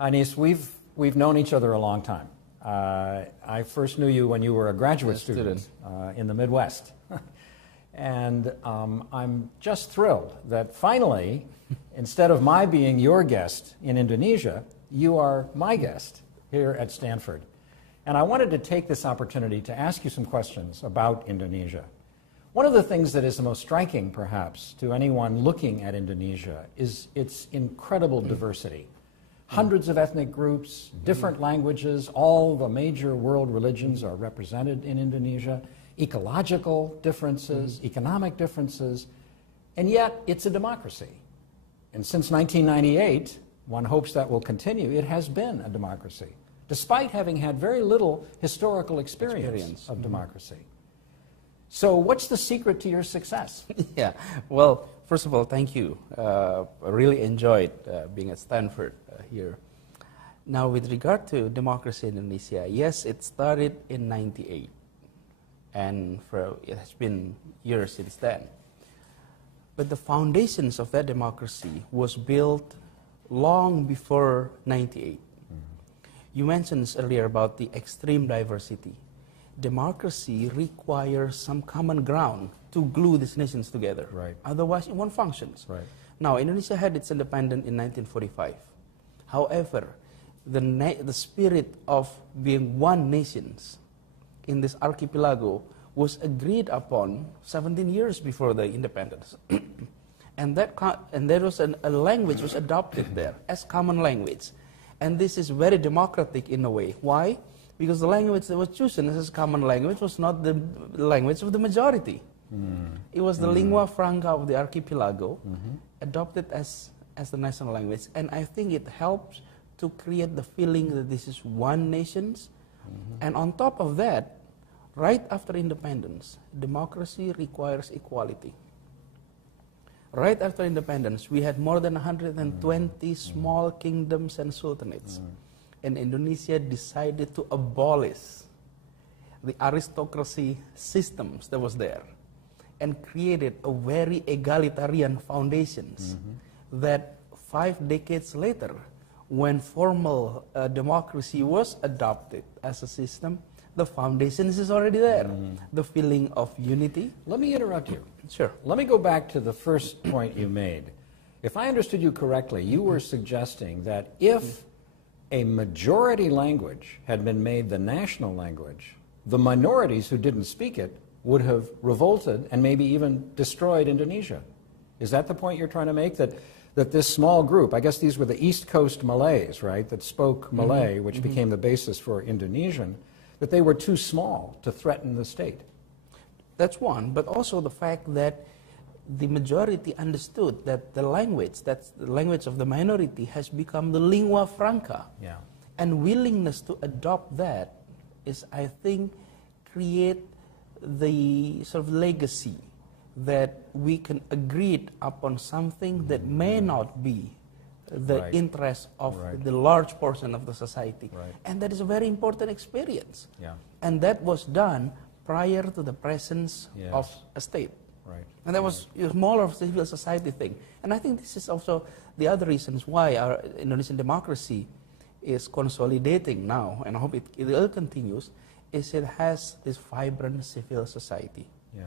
Anies, we've known each other a long time. I first knew you when you were a graduate student in the Midwest. And I'm just thrilled that finally, instead of my being your guest in Indonesia, you are my guest here at Stanford. And I wanted to take this opportunity to ask you some questions about Indonesia. One of the things that is the most striking, perhaps, to anyone looking at Indonesia is its incredible diversity. Hundreds of ethnic groups, different languages, all the major world religions are represented in Indonesia, ecological differences, economic differences, and yet it's a democracy. And since 1998, one hopes that will continue, it has been a democracy, despite having had very little historical experience of democracy. So what's the secret to your success? Yeah, well, first of all, thank you. I really enjoyed being at Stanford here. Now, with regard to democracy in Indonesia, yes, it started in '98, and it has been years since then. But the foundations of that democracy was built long before '98. You mentioned earlier about the extreme diversity. Democracy requires some common ground to glue these nations together. Right. Otherwise, it won't function. Right. Now, Indonesia had its independence in 1945. However, the spirit of being one nation in this archipelago was agreed upon 17 years before the independence. and there was a language was adopted there as common language. And this is very democratic in a way. Why? Because the language that was chosen as common language was not the language of the majority. It was the lingua franca of the archipelago, adopted as the national language. And I think it helps to create the feeling that this is one nation. And on top of that, right after independence, democracy requires equality. Right after independence, we had more than 120 small kingdoms and sultanates. And Indonesia decided to abolish the aristocracy systems that was there and created a very egalitarian foundations that 5 decades later, when formal democracy was adopted as a system, the foundations is already there. The feeling of unity. Let me interrupt you. Sure. Let me go back to the first point you made. If I understood you correctly, you were suggesting that if a majority language had been made the national language, the minorities who didn't speak it would have revolted and maybe even destroyed Indonesia. Is that the point you're trying to make? That this small group, I guess these were the East Coast Malays, right, that spoke Malay, which became the basis for Indonesian, that they were too small to threaten the state? That's one, but also the fact that the majority understood that the language, that's the language of the minority, has become the lingua franca. Yeah. And willingness to adopt that is, I think, create the sort of legacy that we can agree upon something that may not be the interest of the large portion of the society. And that is a very important experience. Yeah. And that was done prior to the presence of a state. And that was more of a civil society thing. And I think this is also the other reasons why our Indonesian democracy is consolidating now, and I hope it will continue, is it has this vibrant civil society. Yeah.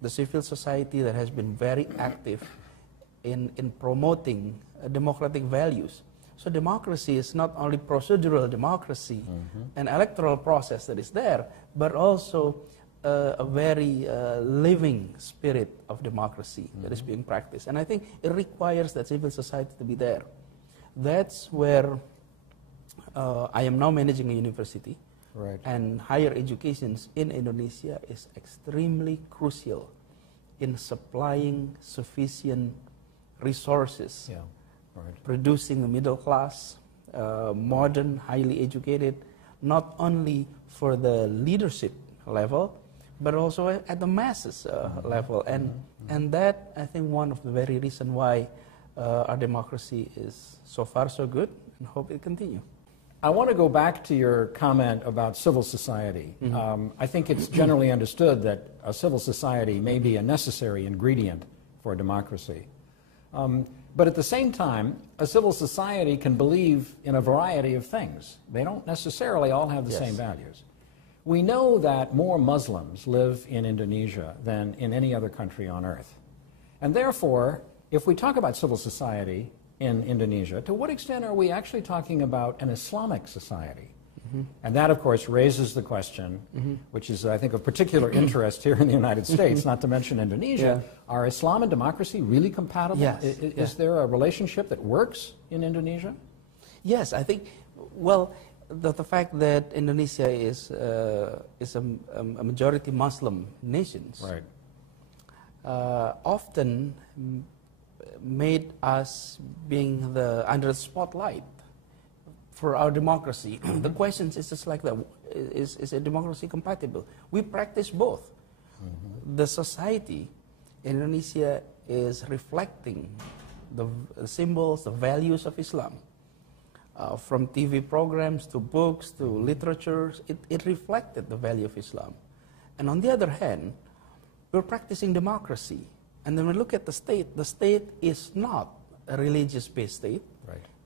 The civil society that has been very active in promoting democratic values. So democracy is not only procedural democracy, an electoral process that is there, but also a very living spirit of democracy that is being practiced. And I think it requires that civil society to be there. That's where I am now managing a university. And higher education in Indonesia is extremely crucial in supplying sufficient resources, producing a middle class, modern, highly educated, not only for the leadership level, but also at the masses level. And that, I think, one of the very reasons why our democracy is so far so good, and hope it continue. I want to go back to your comment about civil society. I think it's generally understood that a civil society may be a necessary ingredient for democracy. But at the same time, a civil society can believe in a variety of things. They don't necessarily all have the same values. We know that more Muslims live in Indonesia than in any other country on earth. And therefore, if we talk about civil society in Indonesia, to what extent are we actually talking about an Islamic society? And that, of course, raises the question, which is, I think, of particular interest here in the United States, not to mention Indonesia. Are Islam and democracy really compatible? Yes. Is there a relationship that works in Indonesia? Yes, I think, well, the fact that Indonesia is a majority Muslim nation often made us being under the spotlight for our democracy. The question is just like that. Is a democracy compatible? We practice both. The society in Indonesia is reflecting the symbols, the values of Islam. From TV programs to books to literature, it reflected the value of Islam. And on the other hand, we're practicing democracy. And then we look at the state is not a religious-based state,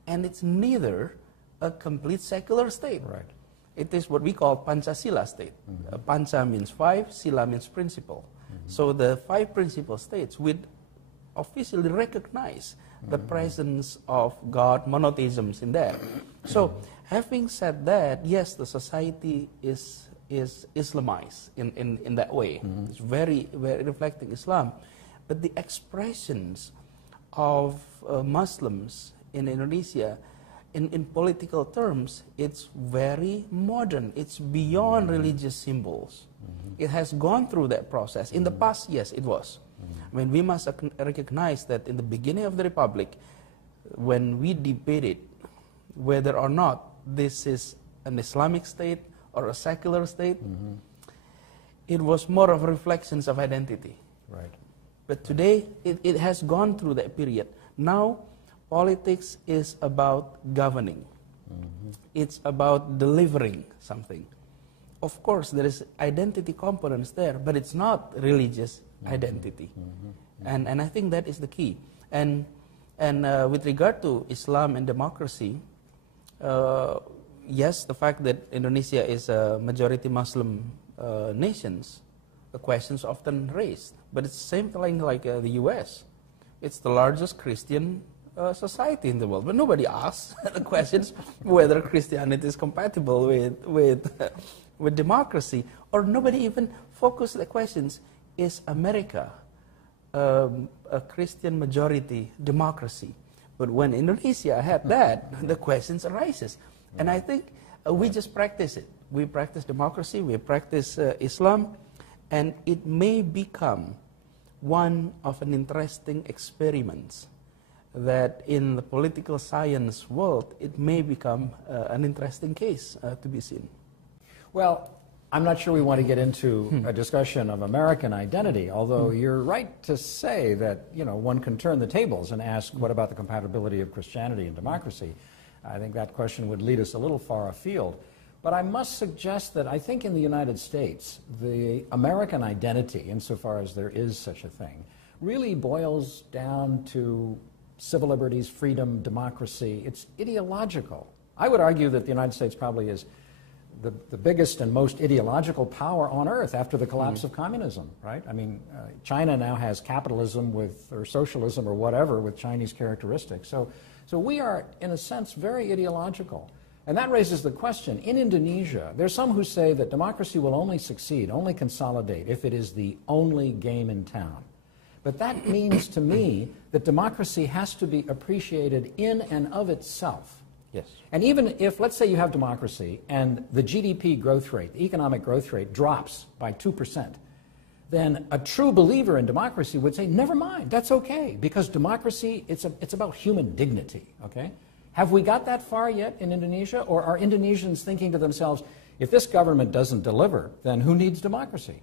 and it's neither a complete secular state. It is what we call Pancasila state. Panca means 5, Sila means principle. So the 5 principal states would officially recognize the presence of God, monotheisms in there. So having said that, yes, the society is Islamized in that way. It's very, very reflecting Islam. But the expressions of Muslims in Indonesia, in political terms, it's very modern. It's beyond religious symbols. It has gone through that process. In the past, yes, it was. I mean, we must recognize that in the beginning of the Republic, when we debated whether or not this is an Islamic state or a secular state, it was more of reflections of identity. But today, it has gone through that period. Now, politics is about governing. It's about delivering something. Of course, there is identity components there, but it's not religious identity. And I think that is the key. And with regard to Islam and democracy, yes, the fact that Indonesia is a majority Muslim nation, the questions often raised. But it's the same thing like the U.S. It's the largest Christian society in the world, but nobody asks the questions whether Christianity is compatible with democracy, or nobody even focused the questions: is America a Christian majority democracy? But when Indonesia had that, the questions arises, and I think we just practice it. We practice democracy, we practice Islam, and it may become one of an interesting experiments that in the political science world, it may become an interesting case to be seen. Well, I'm not sure we want to get into a discussion of American identity, although you're right to say that, you know, one can turn the tables and ask, what about the compatibility of Christianity and democracy? I think that question would lead us a little far afield. But I must suggest that I think in the United States, the American identity, insofar as there is such a thing, really boils down to civil liberties, freedom, democracy. It's ideological. I would argue that the United States probably is the biggest and most ideological power on earth after the collapse of communism, right? I mean, China now has capitalism or socialism or whatever with Chinese characteristics. So we are, in a sense, very ideological. And that raises the question, in Indonesia, there's some who say that democracy will only succeed, only consolidate, if it is the only game in town. But that means to me that democracy has to be appreciated in and of itself. Yes. And even if, let's say you have democracy and the GDP growth rate, the economic growth rate drops by 2%, then a true believer in democracy would say, never mind, that's okay, because democracy, it's about human dignity, okay? Have we got that far yet in Indonesia, or are Indonesians thinking to themselves, if this government doesn't deliver, then who needs democracy?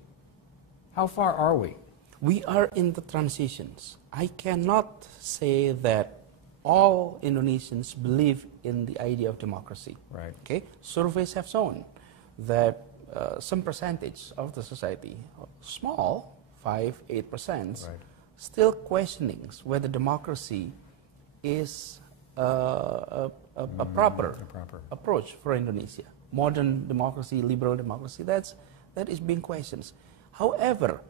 How far are we? We are in the transitions. I cannot say that all Indonesians believe in the idea of democracy. Right. Okay? Surveys have shown that some percentage of the society, small, 5-8%, right, still questioning whether democracy is a proper approach for Indonesia. Modern democracy, liberal democracy, that is being questioned. However,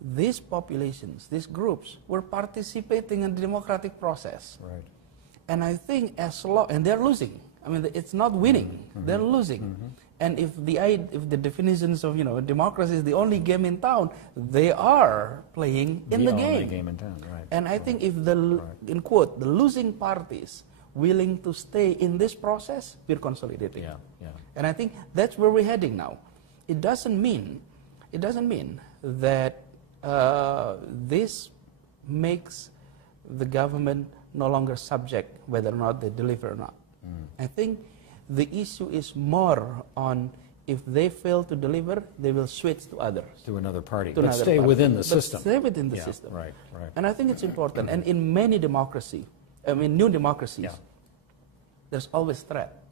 these populations, these groups, were participating in the democratic process. Right. And I think and they're losing. I mean, it's not winning, they're losing. And if the definitions of democracy is the only game in town, they are playing in the game. Only game in town, right. And I think if in quote, the losing parties willing to stay in this process, we're consolidating. Yeah. And I think that's where we're heading now. It doesn't mean that this makes the government no longer subject whether or not they deliver or not. I think the issue is more on if they fail to deliver, they will switch to others. To another party. But stay within the system. Stay within the system. Right. And I think it's important. And in many new democracies, there's always threat.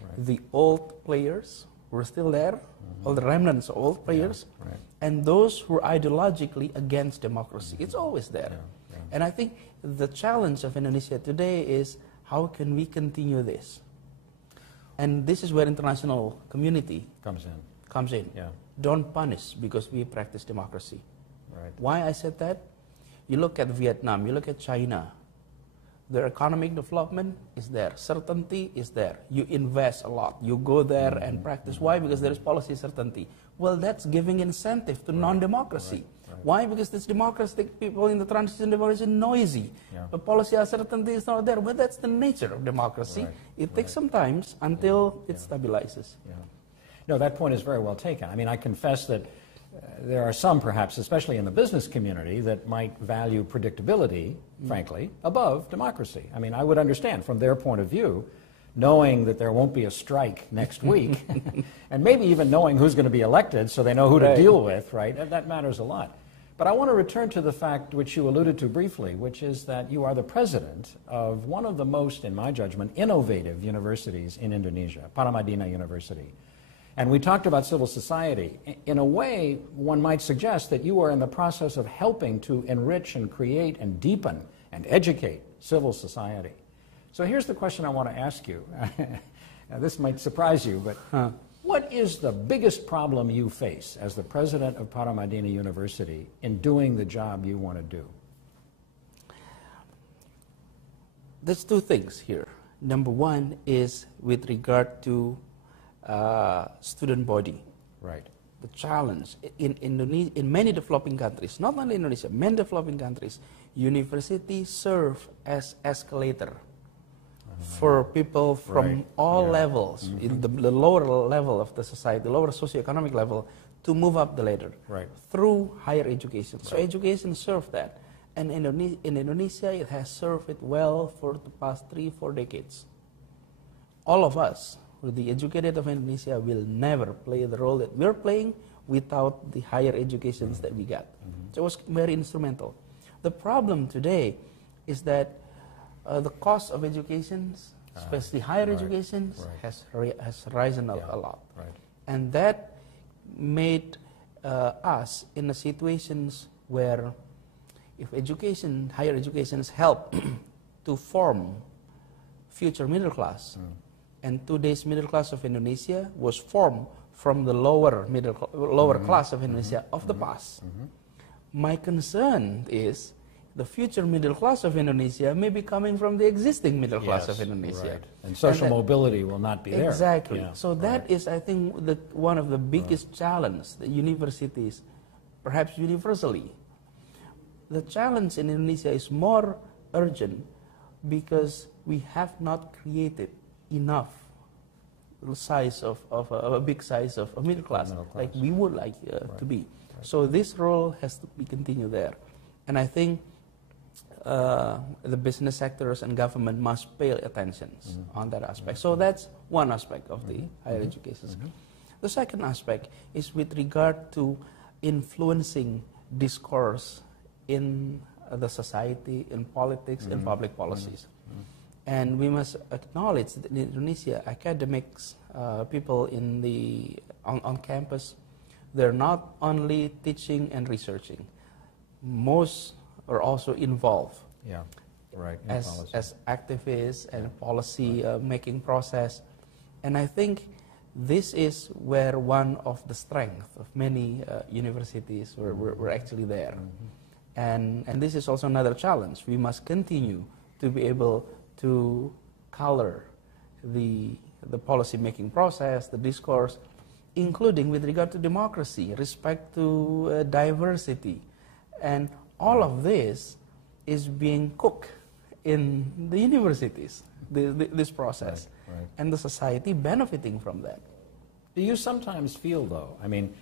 Right. The old players who are still there, all the remnants of old players, and those who are ideologically against democracy. It's always there. And I think the challenge of Indonesia today is how can we continue this? And this is where international community comes in. Yeah. Don't punish because we practice democracy. Right. Why I said that? You look at Vietnam, you look at China. Their economic development is there. Certainty is there. You invest a lot. You go there and practice. Why? Because there is policy certainty. Well, that's giving incentive to non-democracy. Why? Because this democratic people in the transition democracy noisy. The policy uncertainty is not there. But that's the nature of democracy. It takes some time until it stabilizes. No, that point is very well taken. I mean, I confess that there are some, perhaps, especially in the business community, that might value predictability, frankly, above democracy. I mean, I would understand from their point of view, knowing that there won't be a strike next week, and maybe even knowing who's going to be elected so they know who to deal with, right? That matters a lot. But I want to return to the fact which you alluded to briefly, which is that you are the president of one of the most, in my judgment, innovative universities in Indonesia, Paramadina University. And we talked about civil society. In a way, one might suggest that you are in the process of helping to enrich and create and deepen and educate civil society. So here's the question I want to ask you. Now, this might surprise you, but what is the biggest problem you face as the president of Paramadina University in doing the job you want to do? There's two things here. Number one is with regard to student body. Right. The challenge in many developing countries, not only Indonesia, many developing countries, universities serve as escalator for people from all levels, in the lower level of the society, the lower socioeconomic level, to move up the ladder through higher education. So education serves that. And in Indonesia, it has served it well for the past 3-4 decades. All of us, the educated of Indonesia, will never play the role that we're playing without the higher educations that we got. So it was very instrumental. The problem today is that the cost of education, especially higher education, has risen a lot. And that made us in a situations where if higher education help to form future middle class, and today's middle class of Indonesia was formed from the lower class of Indonesia of the past. My concern is the future middle class of Indonesia may be coming from the existing middle class of Indonesia. And social mobility will not be there. Exactly. So that is, I think, one of the biggest challenges that universities, perhaps universally, the challenge in Indonesia is more urgent because we have not created enough size of a big size of a middle class, like we would like to be. So this role has to be continued there. And I think the business sectors and government must pay attention on that aspect. So that's one aspect of the higher education. The second aspect is with regard to influencing discourse in the society, in politics, in public policies. And we must acknowledge that in Indonesia, academics, people on campus, they're not only teaching and researching. Most are also involved as activists and policy making process. And I think this is where one of the strengths of many universities were actually there. And this is also another challenge. We must continue to be able to color the policy making process, the discourse, including with regard to democracy, respect to diversity. And all of this is being cooked in the universities, this process, and the society benefiting from that. Do you sometimes feel, though, I mean,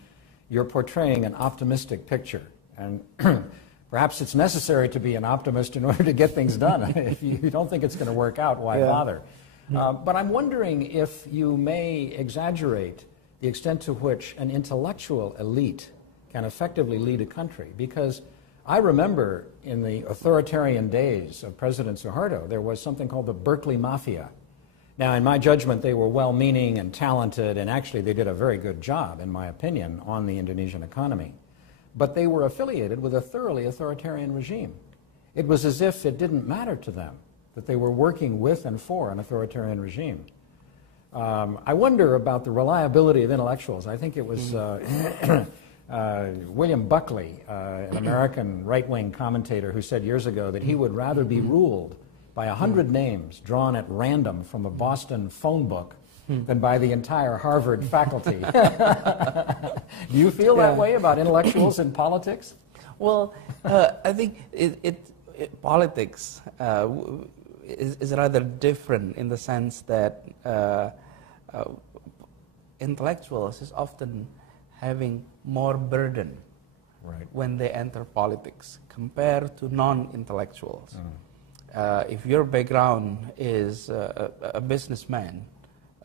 you're portraying an optimistic picture, and perhaps it's necessary to be an optimist in order to get things done. If you don't think it's going to work out, why bother? But I'm wondering if you may exaggerate the extent to which an intellectual elite can effectively lead a country, because I remember in the authoritarian days of President Suharto, there was something called the Berkeley Mafia. Now, in my judgment, they were well-meaning and talented, and actually they did a very good job, in my opinion, on the Indonesian economy. But they were affiliated with a thoroughly authoritarian regime. It was as if it didn't matter to them that they were working with and for an authoritarian regime. I wonder about the reliability of intellectuals. I think it was William Buckley, an American right-wing commentator, who said years ago that he would rather be ruled by 100 names drawn at random from a Boston phone book than by the entire Harvard faculty. Do you feel that way about intellectuals in politics? Well, I think politics is rather different in the sense that intellectuals is often having more burden when they enter politics compared to non-intellectuals. If your background is a businessman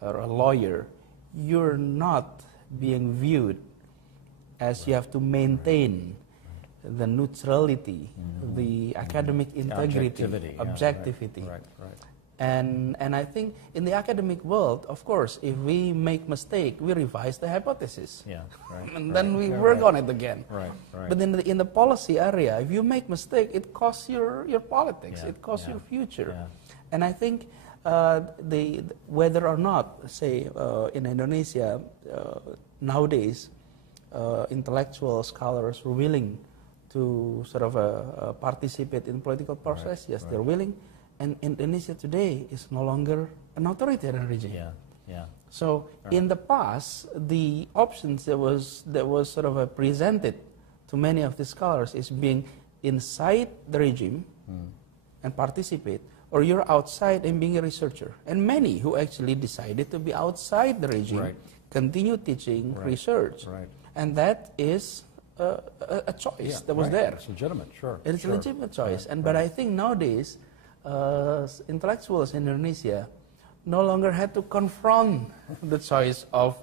or a lawyer, you're not being viewed as you have to maintain the neutrality, the academic integrity, objectivity. And I think in the academic world, of course, if we make mistake, we revise the hypothesis. And then we work on it again. But in the policy area, if you make mistake, it costs your politics, it costs your future. And I think whether or not, say, in Indonesia, nowadays, intellectual scholars were willing to sort of participate in political process, yes, they're willing. And Indonesia today is no longer an authoritarian regime. So in the past, the options that was sort of presented to many of the scholars is being inside the regime and participate, or you're outside and being a researcher. And many who actually decided to be outside the regime continue teaching research. And that is a choice that was there. It's legitimate, sure. It's a legitimate choice. But I think nowadays, intellectuals in Indonesia no longer had to confront the choice of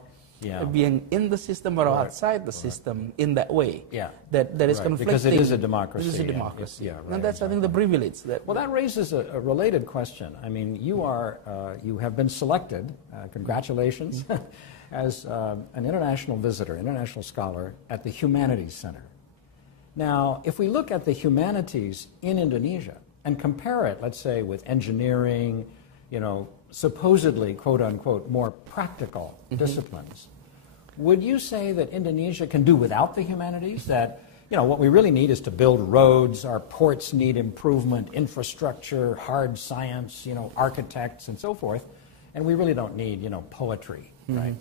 being in the system or outside the system in that way. That is conflicting. Because it is a democracy. It is a democracy. And that's, I think, the privilege. Well, that raises a related question. I mean, you have been selected, congratulations, as an international visitor, international scholar at the Humanities Center. Now, if we look at the humanities in Indonesia, and compare it, let's say, with engineering, supposedly, quote-unquote, more practical disciplines, would you say that Indonesia can do without the humanities? That, what we really need is to build roads, our ports need improvement, infrastructure, hard science, architects, and so forth, and we really don't need, poetry, right?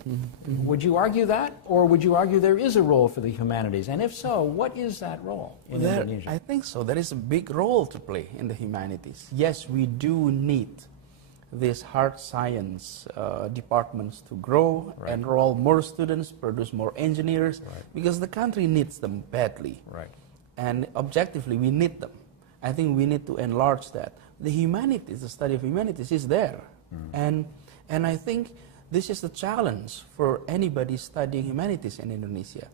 Would you argue that, or would you argue there is a role for the humanities? And if so, what is that role in Indonesia? I think so. There is a big role to play in the humanities. Yes, we do need these hard science departments to grow, enroll more students, produce more engineers, because the country needs them badly. And objectively, we need them. I think we need to enlarge that. The humanities, the study of humanities is there. And I think this is the challenge for anybody studying humanities in Indonesia.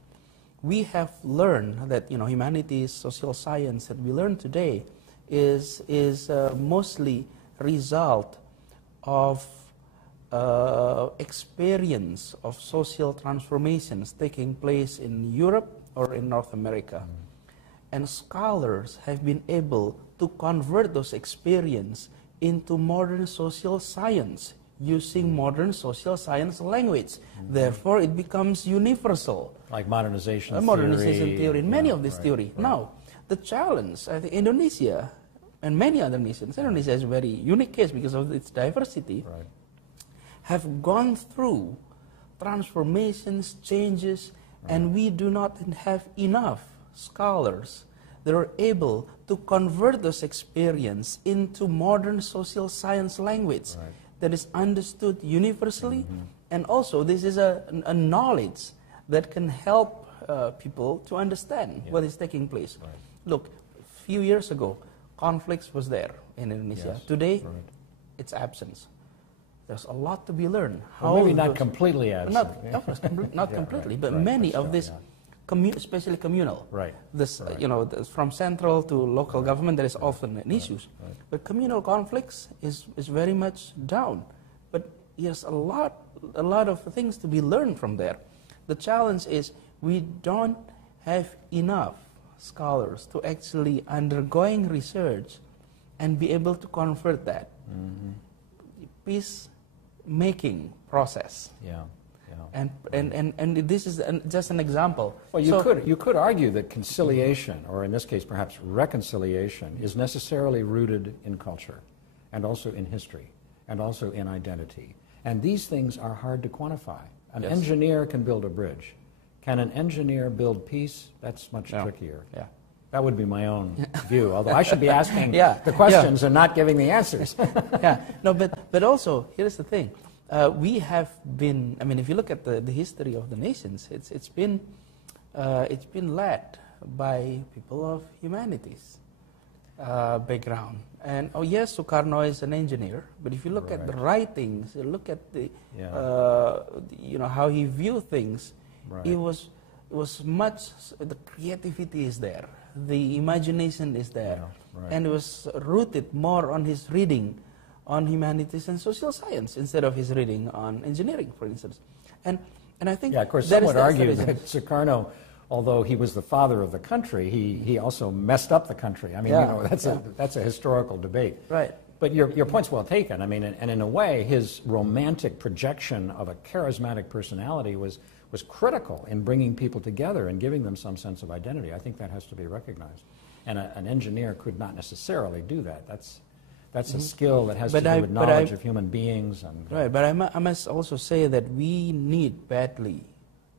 We have learned that humanities, social science that we learn today is mostly result of experience of social transformations taking place in Europe or in North America. And scholars have been able to convert those experiences into modern social science using modern social science language. Therefore, it becomes universal. Like modernization theory, many of this theory. Right. Now, the challenge, I think Indonesia and many other nations, Indonesia is a very unique case because of its diversity, have gone through transformations, changes, and we do not have enough scholars that are able to convert those experiences into modern social science language that is understood universally, and also this is a knowledge that can help people to understand what is taking place. Look, a few years ago, conflicts was there in Indonesia. Today, it's absence. There's a lot to be learned. Well, maybe not completely absent. Not completely, but many of these, especially communal. This, you know, from central to local government, there is often an issue. But communal conflicts is very much down. But there's a lot of things to be learned from there. The challenge is we don't have enough scholars to actually undergoing research and be able to convert that. Peace-making process. And this is just an example. Well, you could argue that conciliation, or in this case perhaps reconciliation, is necessarily rooted in culture, and also in history, and also in identity. And these things are hard to quantify. An engineer can build a bridge. Can an engineer build peace? That's much trickier. That would be my own view, although I should be asking the questions and not giving the answers. No, but also, here's the thing. We have been, I mean, if you look at the history of the nations, it's been led by people of humanities background. And yes, Sukarno is an engineer, but if you look at the writings, you look at the you know, how he viewed things, it was much, the creativity is there, the imagination is there, and it was rooted more on his reading on humanities and social science instead of his reading on engineering, for instance. And I think of course, some would argue that Sukarno, although he was the father of the country, he also messed up the country. I mean, you know, that's a historical debate. But your point's well taken. I mean, and in a way, his romantic projection of a charismatic personality was critical in bringing people together and giving them some sense of identity. I think that has to be recognized. And an engineer could not necessarily do that. That's a skill that has to do with knowledge of human beings. And, but I must also say that we need badly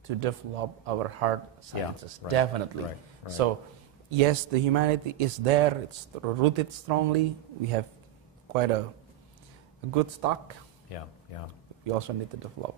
to develop our hard sciences, definitely. So, yes, the humanity is there, it's rooted strongly, we have quite a good stock. We also need to develop.